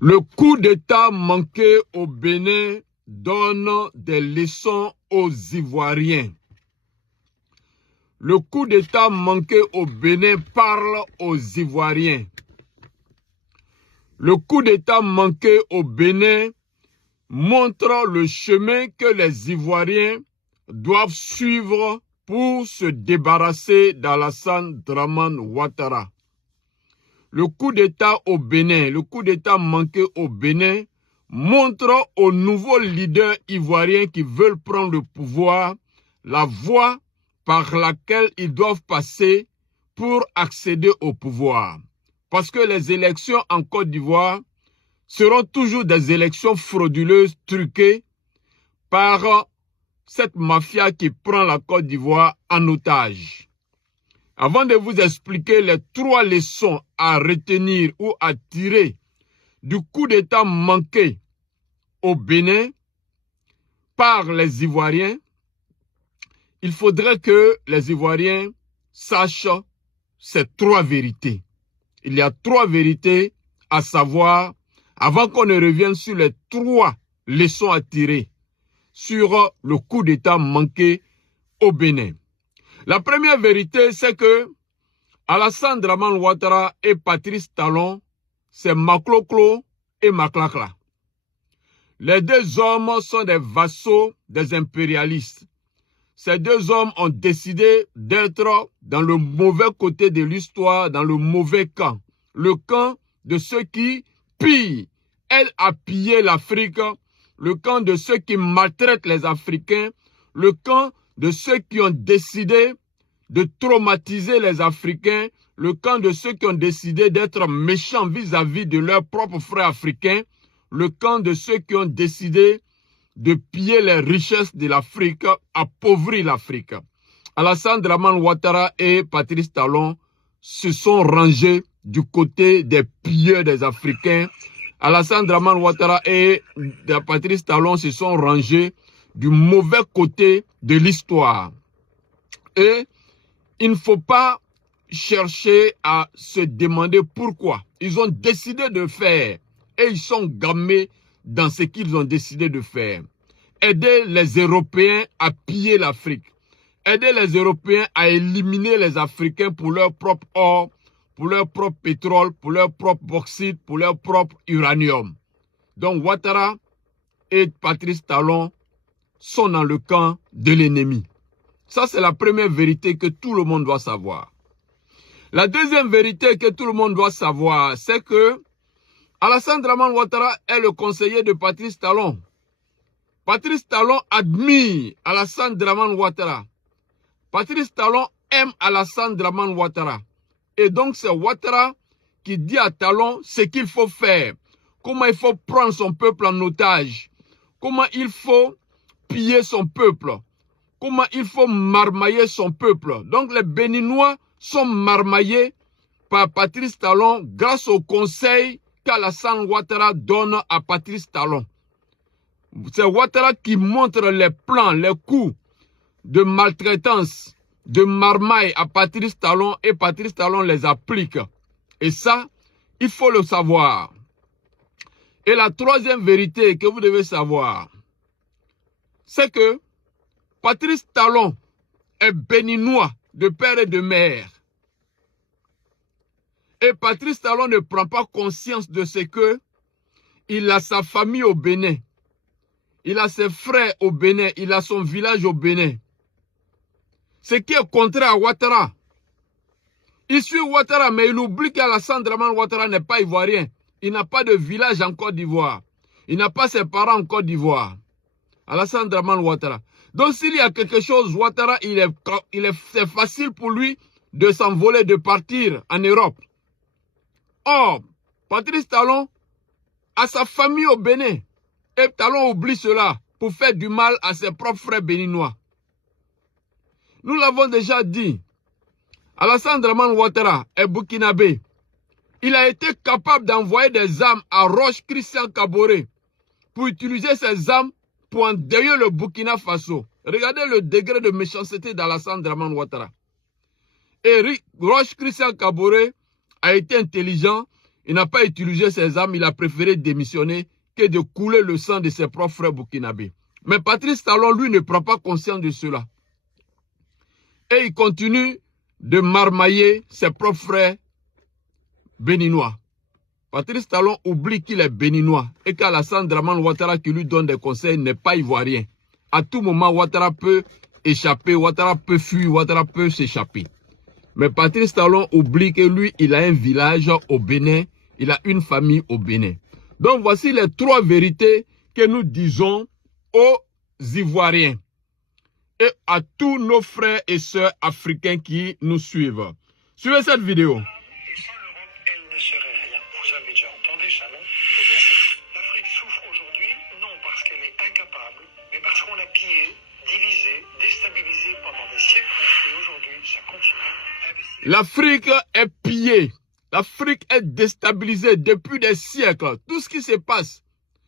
Le coup d'État manqué au Bénin donne des leçons aux Ivoiriens. Le coup d'État manqué au Bénin parle aux Ivoiriens. Le coup d'État manqué au Bénin montre le chemin que les Ivoiriens doivent suivre pour se débarrasser d'Alassane Dramane Ouattara. Le coup d'État au Bénin, le coup d'État manqué au Bénin montre aux nouveaux leaders ivoiriens qui veulent prendre le pouvoir la voie par laquelle ils doivent passer pour accéder au pouvoir. Parce que les élections en Côte d'Ivoire seront toujours des élections frauduleuses, truquées par cette mafia qui prend la Côte d'Ivoire en otage. Avant de vous expliquer les 3 leçons à retenir ou à tirer du coup d'État manqué au Bénin par les Ivoiriens, il faudrait que les Ivoiriens sachent ces 3 vérités. Il y a 3 vérités à savoir avant qu'on ne revienne sur les 3 leçons à tirer sur le coup d'État manqué au Bénin. La première vérité, c'est que Alassane Dramane Ouattara et Patrice Talon, c'est Makloklo et Maklakla. Les 2 hommes sont des vassaux des impérialistes. Ces 2 hommes ont décidé d'être dans le mauvais côté de l'histoire, dans le mauvais camp. Le camp de ceux qui pillent, aident à piller l'Afrique, le camp de ceux qui maltraitent les Africains, le camp de ceux qui ont décidé de traumatiser les Africains, le camp de ceux qui ont décidé d'être méchants vis-à-vis de leurs propres frères africains, le camp de ceux qui ont décidé de piller les richesses de l'Afrique, appauvrir l'Afrique. Alassane Dramane Ouattara et Patrice Talon se sont rangés du côté des pilleurs des Africains. Alassane Dramane Ouattara et Patrice Talon se sont rangés du mauvais côté de l'histoire. Et il ne faut pas chercher à se demander pourquoi. Ils ont décidé de faire et ils sont gammés dans ce qu'ils ont décidé de faire. Aider les Européens à piller l'Afrique. Aider les Européens à éliminer les Africains pour leur propre or, pour leur propre pétrole, pour leur propre bauxite, pour leur propre uranium. Donc Ouattara et Patrice Talon sont dans le camp de l'ennemi. Ça, c'est la première vérité que tout le monde doit savoir. La deuxième vérité que tout le monde doit savoir, c'est que Alassane Dramane Ouattara est le conseiller de Patrice Talon. Patrice Talon admire Alassane Dramane Ouattara. Patrice Talon aime Alassane Dramane Ouattara. Et donc, c'est Ouattara qui dit à Talon ce qu'il faut faire. Comment il faut prendre son peuple en otage. Comment il faut piller son peuple. Comment il faut marmailler son peuple. Donc les Béninois sont marmaillés par Patrice Talon grâce au conseil qu'Alassane Ouattara donne à Patrice Talon. C'est Ouattara qui montre les plans, les coups de maltraitance, de marmaille à Patrice Talon et Patrice Talon les applique. Et ça, il faut le savoir. Et la troisième vérité que vous devez savoir, c'est que Patrice Talon est béninois de père et de mère. Et Patrice Talon ne prend pas conscience de ce que il a sa famille au Bénin. Il a ses frères au Bénin. Il a son village au Bénin. Ce qui est contraire à Ouattara. Il suit Ouattara, mais il oublie qu'Alassane Dramane Ouattara n'est pas ivoirien. Il n'a pas de village en Côte d'Ivoire. Il n'a pas ses parents en Côte d'Ivoire. Alassane Dramane Ouattara. Donc s'il y a quelque chose, Ouattara, c'est facile pour lui de s'envoler, de partir en Europe. Or, Patrice Talon a sa famille au Bénin. Et Talon oublie cela pour faire du mal à ses propres frères béninois. Nous l'avons déjà dit. Alassane Dramane Ouattara est burkinabé. Il a été capable d'envoyer des armes à Roch Christian Kaboré pour utiliser ces armes pour endeuiller le Burkina Faso. Regardez le degré de méchanceté d'Alassane Dramane Ouattara. Et Roch Christian Kaboré a été intelligent. Il n'a pas utilisé ses armes, il a préféré démissionner que de couler le sang de ses propres frères burkinabés. Mais Patrice Talon, lui, ne prend pas conscience de cela. Et il continue de marmailler ses propres frères béninois. Patrice Talon oublie qu'il est béninois et qu'Alassane Dramane Ouattara qui lui donne des conseils n'est pas ivoirien. À tout moment, Ouattara peut échapper, Ouattara peut fuir, Ouattara peut s'échapper. Mais Patrice Talon oublie que lui, il a un village au Bénin, il a une famille au Bénin. Donc voici les 3 vérités que nous disons aux Ivoiriens et à tous nos frères et sœurs africains qui nous suivent. Suivez cette vidéo. Et sans l'Europe, elle ne serait rien. Vous avez déjà entendu ça, non? Eh bien, l'Afrique souffre aujourd'hui, non parce qu'elle est incapable, mais parce qu'on l'a pillée, divisée, déstabilisée pendant des siècles, et aujourd'hui, ça continue. L'Afrique est pillée. L'Afrique est déstabilisée depuis des siècles. Tout ce qui se passe.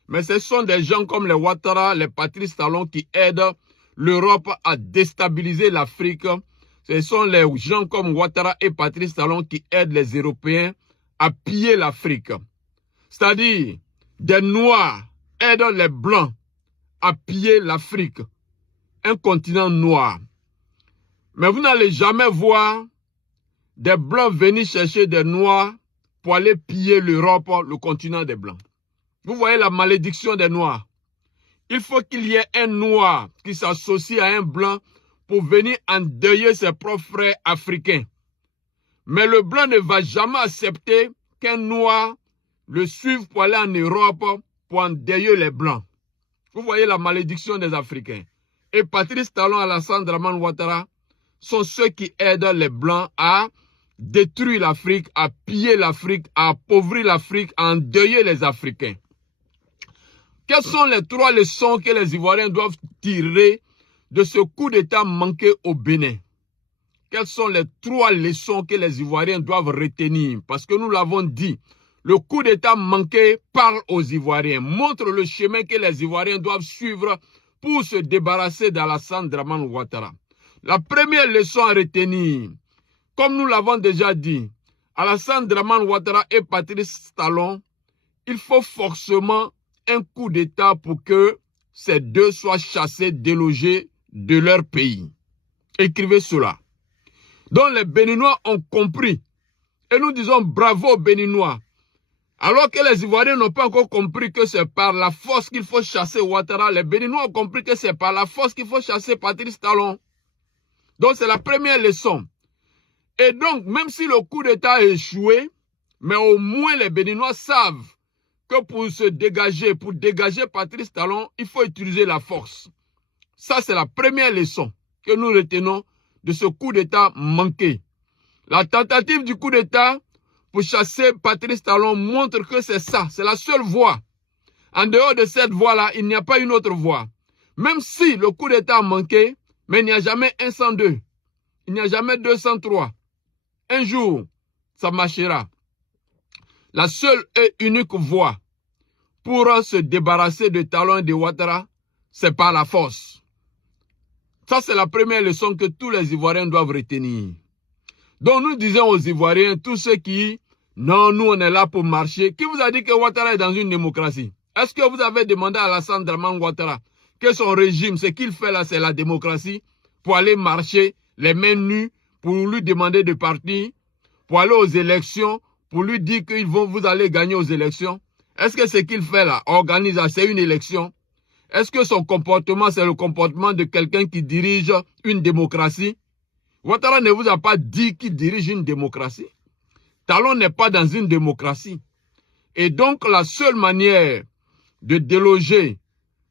Mais ce sont des gens comme les Ouattara, les Patrice Talon qui aident l'Europe à déstabiliser l'Afrique. Ce sont les gens comme Ouattara et Patrice Talon qui aident les Européens à piller l'Afrique. C'est-à-dire, des Noirs aident les Blancs à piller l'Afrique. Un continent noir. Mais vous n'allez jamais voir des Blancs venir chercher des Noirs pour aller piller l'Europe, le continent des Blancs. Vous voyez la malédiction des Noirs. Il faut qu'il y ait un Noir qui s'associe à un Blanc pour venir endeuiller ses propres frères africains. Mais le Blanc ne va jamais accepter qu'un Noir le suive pour aller en Europe pour endeuiller les Blancs. Vous voyez la malédiction des Africains. Et Patrice Talon, Alassane Dramane Ouattara sont ceux qui aident les Blancs à détruire l'Afrique, à piller l'Afrique, à appauvrir l'Afrique, à endeuiller les Africains. Quelles sont les 3 leçons que les Ivoiriens doivent tirer de ce coup d'État manqué au Bénin? Quelles sont les 3 leçons que les Ivoiriens doivent retenir? Parce que nous l'avons dit, le coup d'État manqué parle aux Ivoiriens, montre le chemin que les Ivoiriens doivent suivre pour se débarrasser d'Alassane Dramane Ouattara. La première leçon à retenir, comme nous l'avons déjà dit, Alassane Dramane Ouattara et Patrice Talon, il faut forcément un coup d'État pour que ces 2 soient chassés, délogés de leur pays. Écrivez cela. Donc les Béninois ont compris. Et nous disons bravo aux Béninois. Alors que les Ivoiriens n'ont pas encore compris que c'est par la force qu'il faut chasser Ouattara, les Béninois ont compris que c'est par la force qu'il faut chasser Patrice Talon. Donc c'est la première leçon. Et donc, même si le coup d'État a échoué, mais au moins les Béninois savent que pour se dégager, pour dégager Patrice Talon, il faut utiliser la force. Ça, c'est la première leçon que nous retenons de ce coup d'État manqué. La tentative du coup d'État pour chasser Patrice Talon montre que c'est ça, c'est la seule voie. En dehors de cette voie-là, il n'y a pas une autre voie. Même si le coup d'État a manqué, mais il n'y a jamais 102. Il n'y a jamais 203. Un jour, ça marchera. La seule et unique voie pour se débarrasser de Talon et de Ouattara, c'est par la force. Ça, c'est la première leçon que tous les Ivoiriens doivent retenir. Donc, nous disons aux Ivoiriens, tous ceux qui, non, nous, on est là pour marcher. Qui vous a dit que Ouattara est dans une démocratie? Est-ce que vous avez demandé à Alassane Dramane Ouattara que son régime, ce qu'il fait là, c'est la démocratie, pour aller marcher les mains nues, pour lui demander de partir, pour aller aux élections, pour lui dire que vous allez gagner aux élections? Est-ce que ce qu'il fait là, organise, c'est une élection? Est-ce que son comportement, c'est le comportement de quelqu'un qui dirige une démocratie? Ouattara ne vous a pas dit qu'il dirige une démocratie. Talon n'est pas dans une démocratie. Et donc, la seule manière de déloger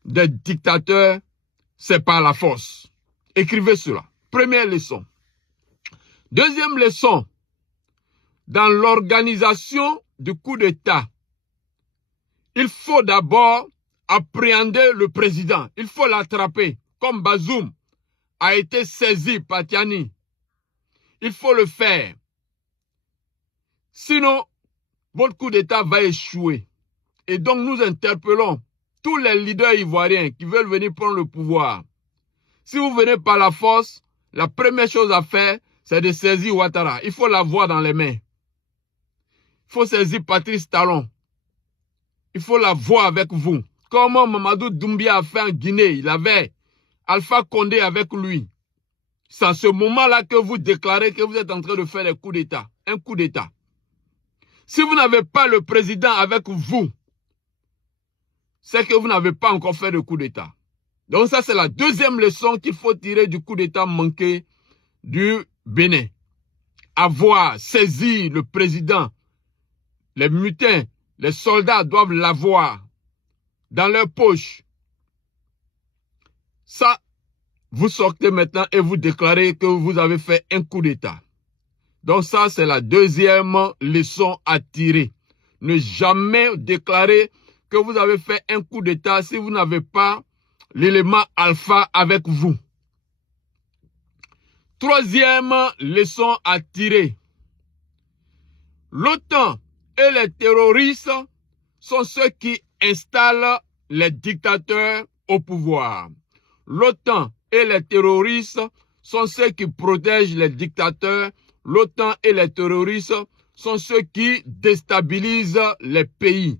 des dictateurs, c'est par la force. Écrivez cela. Première leçon. Deuxième leçon. Dans l'organisation du coup d'État, il faut d'abord appréhender le président. Il faut l'attraper. Comme Bazoum a été saisi par Tiani. Il faut le faire. Sinon, votre coup d'État va échouer. Et donc, nous interpellons tous les leaders ivoiriens qui veulent venir prendre le pouvoir. Si vous venez par la force, la première chose à faire, c'est de saisir Ouattara. Il faut l'avoir dans les mains. Il faut saisir Patrice Talon. Il faut la voir avec vous. Comment Mamadou Doumbia a fait en Guinée. Il avait Alpha Condé avec lui. C'est en ce moment-là que vous déclarez que vous êtes en train de faire un coup d'État. Un coup d'État. Si vous n'avez pas le président avec vous, c'est que vous n'avez pas encore fait de coup d'État. Donc ça, c'est la deuxième leçon qu'il faut tirer du coup d'État manqué du Bénin. Avoir saisi le président, les mutins, les soldats doivent l'avoir dans leur poche. Ça, vous sortez maintenant et vous déclarez que vous avez fait un coup d'État. Donc ça, c'est la deuxième leçon à tirer. Ne jamais déclarer que vous avez fait un coup d'État si vous n'avez pas l'élément alpha avec vous. Troisième leçon à tirer. L'OTAN et les terroristes sont ceux qui installent les dictateurs au pouvoir. L'OTAN et les terroristes sont ceux qui protègent les dictateurs. L'OTAN et les terroristes sont ceux qui déstabilisent les pays.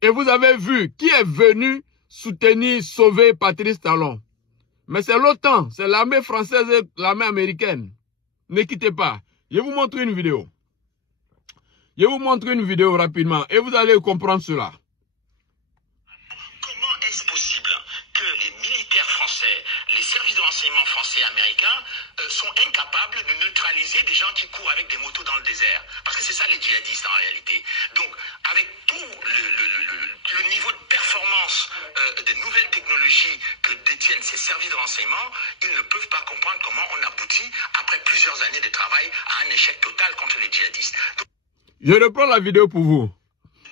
Et vous avez vu qui est venu soutenir, sauver Patrice Talon. Mais c'est l'OTAN, c'est l'armée française et l'armée américaine. Ne quittez pas. Je vous montre une vidéo. Je vous montre une vidéo rapidement et vous allez comprendre cela. Comment est-ce possible que les militaires français, les services de renseignement français et américains sont incapables de neutraliser des gens qui courent avec des motos dans le désert? Parce que c'est ça les djihadistes en réalité. Donc, avec tout le niveau de performance des nouvelles technologies que détiennent ces services de renseignement, ils ne peuvent pas comprendre comment on aboutit, après plusieurs années de travail, à un échec total contre les djihadistes. Donc, je reprends la vidéo pour vous.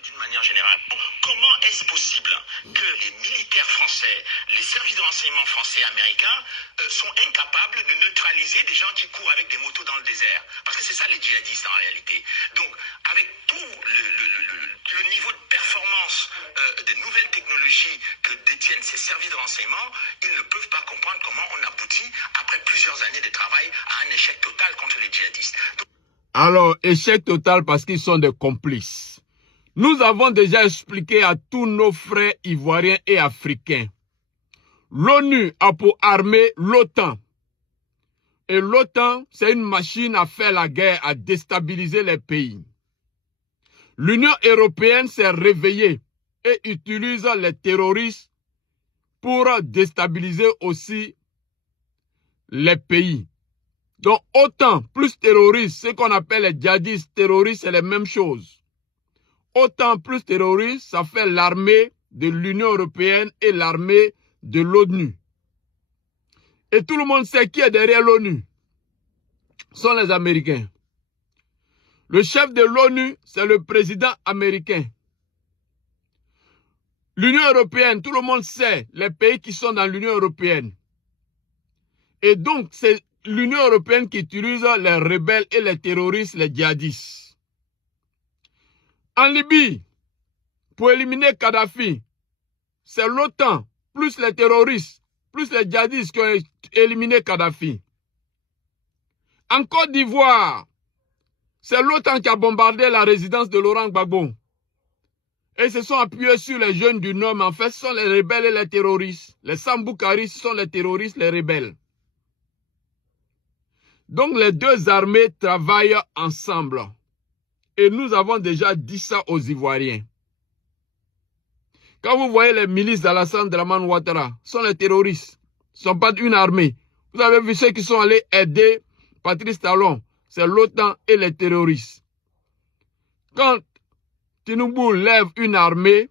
d'une manière générale, comment est-ce possible que les militaires français, les services de renseignement français et américains sont incapables de neutraliser des gens qui courent avec des motos dans le désert? Parce que c'est ça les djihadistes en réalité. Donc, avec tout le niveau de performance des nouvelles technologies que détiennent ces services de renseignement, ils ne peuvent pas comprendre comment on aboutit, après plusieurs années de travail, à un échec total contre les djihadistes. Donc, alors, échec total parce qu'ils sont des complices. Nous avons déjà expliqué à tous nos frères ivoiriens et africains. L'ONU a pour armée l'OTAN. Et l'OTAN, c'est une machine à faire la guerre, à déstabiliser les pays. L'Union européenne s'est réveillée et utilise les terroristes pour déstabiliser aussi les pays. Donc, OTAN plus terroristes, ce qu'on appelle les djihadistes terroristes, c'est les mêmes choses. OTAN plus terroristes, ça fait l'armée de l'Union européenne et l'armée de l'ONU. Et tout le monde sait qui est derrière l'ONU. Ce sont les Américains. Le chef de l'ONU, c'est le président américain. L'Union européenne, tout le monde sait les pays qui sont dans l'Union européenne. Et donc, c'est l'Union européenne qui utilise les rebelles et les terroristes, les djihadistes. En Libye, pour éliminer Kadhafi, c'est l'OTAN, plus les terroristes, plus les djihadistes qui ont éliminé Kadhafi. En Côte d'Ivoire, c'est l'OTAN qui a bombardé la résidence de Laurent Gbagbo. Et se sont appuyés sur les jeunes du Nord, mais en fait, ce sont les rebelles et les terroristes. Les Samboukaris sont les terroristes, les rebelles. Donc, les deux armées travaillent ensemble. Et nous avons déjà dit ça aux Ivoiriens. Quand vous voyez les milices d'Alassane Draman Ouattara, ce sont les terroristes. Ce ne sont pas une armée. Vous avez vu ceux qui sont allés aider Patrice Talon. C'est l'OTAN et les terroristes. Quand Tinubu lève une armée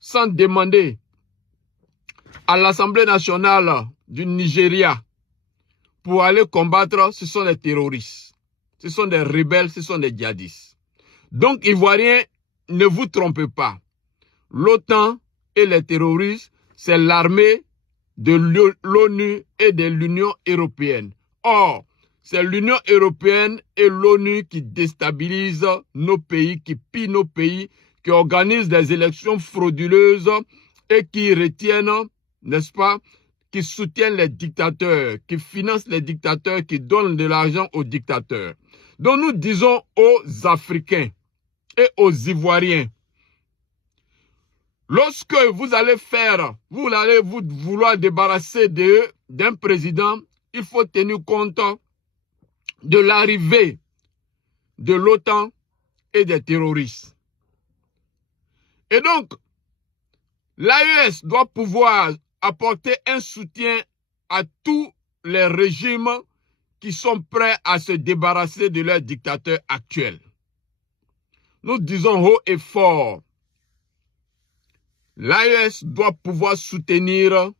sans demander à l'Assemblée nationale du Nigeria pour aller combattre, ce sont les terroristes. Ce sont des rebelles, ce sont des djihadistes. Donc, Ivoiriens, ne vous trompez pas. L'OTAN et les terroristes, c'est l'armée de l'ONU et de l'Union européenne. Or, c'est l'Union européenne et l'ONU qui déstabilisent nos pays, qui pillent nos pays, qui organisent des élections frauduleuses et qui retiennent, n'est-ce pas, qui soutiennent les dictateurs, qui financent les dictateurs, qui donnent de l'argent aux dictateurs. Donc nous disons aux Africains et aux Ivoiriens, lorsque vous allez vouloir débarrasser d'un président, il faut tenir compte de l'arrivée de l'OTAN et des terroristes. Et donc, l'AES doit pouvoir apporter un soutien à tous les régimes qui sont prêts à se débarrasser de leurs dictateurs actuels. Nous disons haut et fort, l'AES doit pouvoir soutenir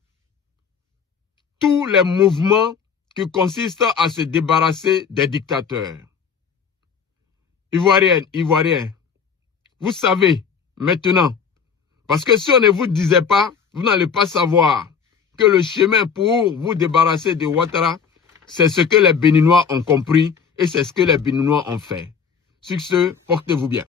tous les mouvements qui consistent à se débarrasser des dictateurs. Ivoiriennes, Ivoiriens, vous savez maintenant, parce que si on ne vous disait pas, vous n'allez pas savoir que le chemin pour vous débarrasser de Ouattara, c'est ce que les Béninois ont compris et c'est ce que les Béninois ont fait. Sur ce, portez-vous bien.